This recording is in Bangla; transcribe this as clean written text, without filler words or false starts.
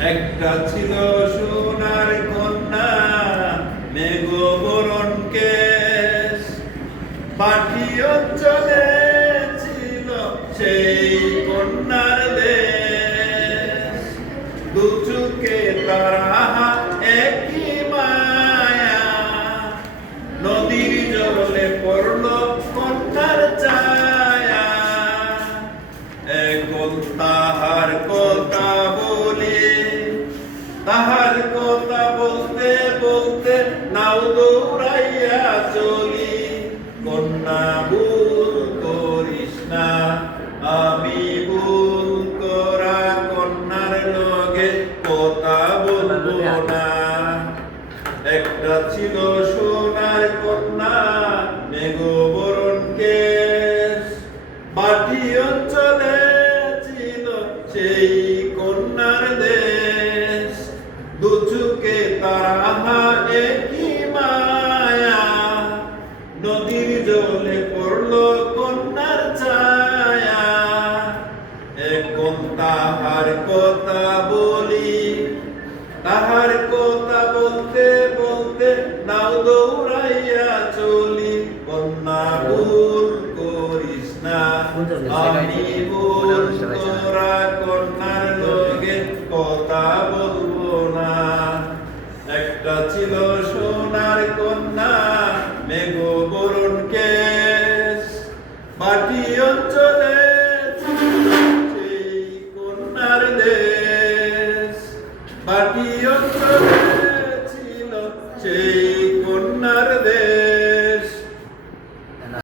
একটা ছিল সোনার কন্যা মেঘবরণ কেশ, পাখি অঞ্চলে ছিল সেই কন্যার দেশ। দু চোখে তারা একই মায়া, নদীর জলে পড়ল কন্যার ছায়া। এখন তাহার কথা বলি, তাহার কথা বলতে বলতে নাও দৌড়াইয়া চলি। কন্যা ভুল করিস না, আমি ভুল করা কন্যার লগে কথা বলবো না। একটা ছিল সোনার কন্যা মেঘবরণ কেশ, বাটি অঞ্চলে ছিল সেই কন্যার দেশ। দু চোখে তারা একই মায়া, নদীর জলে পড়ল কন্যার ছায়া। এখন তাহার কথা বলি, তাহার কথা বলতে বলতে নাও দৌড়াইয়া চলি। কন্যা ভুল করিস না, আমি ভুল করা কন্যার লগে কথা বলবো না। একটা ছিল সোনার কন্যা মেঘবরণ কেশ, বাটি অঞ্চলে